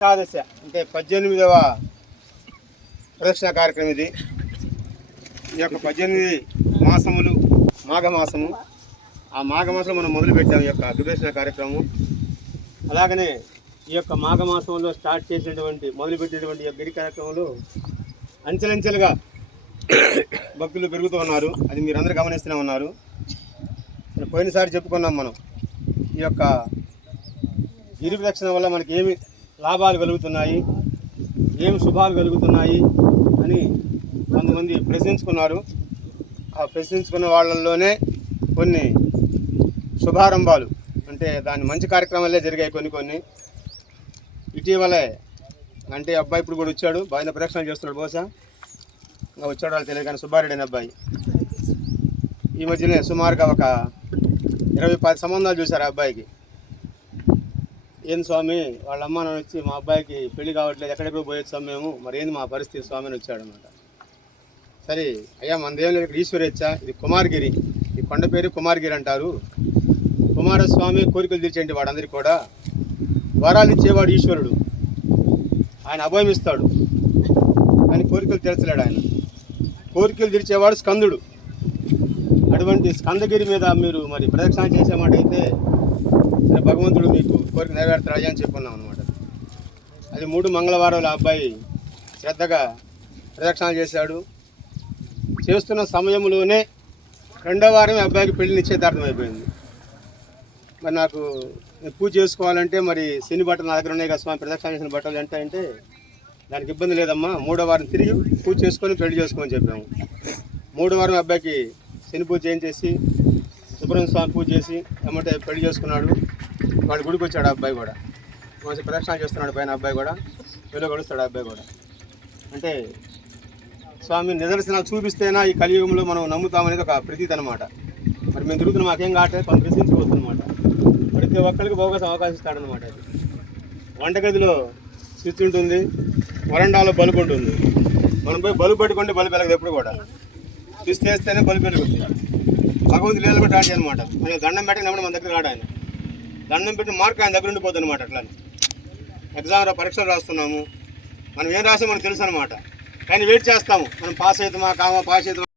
ఏకాదశ అంటే 18వ ప్రదక్షిణ కార్యక్రమం ఇది. ఈ యొక్క 18 మాసములు మాఘమాసము. ఆ మాఘమాసంలో మనం మొదలుపెట్టాము ఈ యొక్క ప్రదక్షిణ కార్యక్రమం. అలాగనే ఈ యొక్క మాఘమాసంలో స్టార్ట్ చేసినటువంటి మొదలుపెట్టినటువంటి ఈ గిరి కార్యక్రమంలో అంచెలంచెలుగా భక్తులు పెరుగుతూ ఉన్నారు. అది మీరందరూ గమనిస్తూనే ఉన్నారు. పోయినసారి చెప్పుకున్నాం మనం ఈ యొక్క గిరి ప్రదక్షిణ వల్ల మనకి ఏమి లాభాలు కలుగుతున్నాయి, ఏమి శుభాలు కలుగుతున్నాయి అని కొంతమంది ప్రశ్నించుకున్నారు. ఆ ప్రశ్నించుకున్న వాళ్ళల్లోనే కొన్ని శుభారంభాలు అంటే దాని మంచి కార్యక్రమాలే జరిగాయి. కొన్ని ఇటీవలే అంటే అబ్బాయి ఇప్పుడు కూడా వచ్చాడు, బాగా ప్రదక్షిణలు చేస్తున్నాడు. బహుశా ఇంకా వచ్చాడు వాళ్ళు తెలియదు కానీ సుబ్బారెడ్డి అనే అబ్బాయి ఈ మధ్యనే సుమారుగా ఒక 20-10 సంబంధాలు చూశారు ఆ అబ్బాయికి. ఏంది స్వామి వాళ్ళ అమ్మ నాన్న వచ్చి మా అబ్బాయికి పెళ్లి కావట్లేదు, ఎక్కడెక్కడ పోయొచ్చు స్వామి మేము, మరి ఏంది మా పరిస్థితి స్వామి అని వచ్చాడు అనమాట. సరే అయ్యా మనదేం లేదు, ఇక్కడ ఈశ్వరేచ్ఛ, ఇది కుమారగిరి, ఈ కొండ పేరు కుమారగిరి అంటారు. కుమారస్వామి కోరికలు తీర్చేంటి వాడందరికీ కూడా వరాలు ఇచ్చేవాడు ఈశ్వరుడు. ఆయన అభయం ఇస్తాడు కానీ కోరికలు తీర్చలేడు. ఆయన కోరికలు తీర్చేవాడు స్కందుడు. అటువంటి స్కందగిరి మీద మీరు మరి ప్రదక్షిణ చేసేమాటైతే భగవంతుడు మీకు కోరిక నెరవేర్తాడు అని చెప్పుకున్నాం అనమాట. అది 3 మంగళవారాలు ఆ అబ్బాయి శ్రద్ధగా ప్రదక్షిణ చేశాడు. చేస్తున్న సమయంలోనే 2వ వారమే అబ్బాయికి పెళ్లి నిశ్చయితార్థం అయిపోయింది. మరి నాకు పూజ చేసుకోవాలంటే మరి శని బట్టలు నా దగ్గర ఉన్నాయి కదా స్వామి, ప్రదక్షిణ చేసిన బట్టలు ఎంత అంటే దానికి ఇబ్బంది లేదమ్మా, 3వ వారం తిరిగి పూజ చేసుకొని పెళ్లి చేసుకోమని చెప్పాము. 3వ వారం అబ్బాయికి శని పూజ చేయించేసి సుబ్రహ్మణ్య స్వామి పూజ చేసి ఎమ్మటే పెళ్లి చేసుకున్నాడు. వాడు గుడికి వచ్చాడు. అబ్బాయి కూడా కొంచెం ప్రదక్షిణ చేస్తున్నాడు. పైన అబ్బాయి కూడా పెళ్ళి గడుస్తాడు. అబ్బాయి కూడా అంటే స్వామి నిదర్శనాలు చూపిస్తేనా ఈ కలియుగంలో మనం నమ్ముతామనేది ఒక ప్రతీతి అనమాట. మరి మేము తిరుగుతున్న మాకేం కావట్లేదు, కొంత ప్రశ్నించుకోవచ్చు అనమాట. ప్రతి ఒక్కరికి బహుగా అవకాశం ఇస్తాడనమాట. అది వంటగదిలో స్విచ్ ఉంటుంది, వరండాలో బల్బు ఉంటుంది. మనం పోయి బల్బు పట్టుకుంటే బల్బు వెలగదు ఎప్పుడు కూడా, స్విచ్ చేస్తేనే బల్బు వెలుగుతుంది. భగవంతుడు లీలలు కూడా రాంటి అనమాట. మనం దండం పెట్టినప్పుడు మన దగ్గర రాడు ఆయన. దండం పెట్టిన మార్క్ ఆయన దగ్గర ఉండిపోతుంది అనమాట. అట్లా ఎగ్జామ్ పరీక్షలు రాస్తున్నాము, మనం ఏం రాసామో మనకు తెలుసు అనమాట. కానీ వెయిట్ చేస్తాము, మనం పాస్ అవుతామా కామా, పాస్ అవుతామా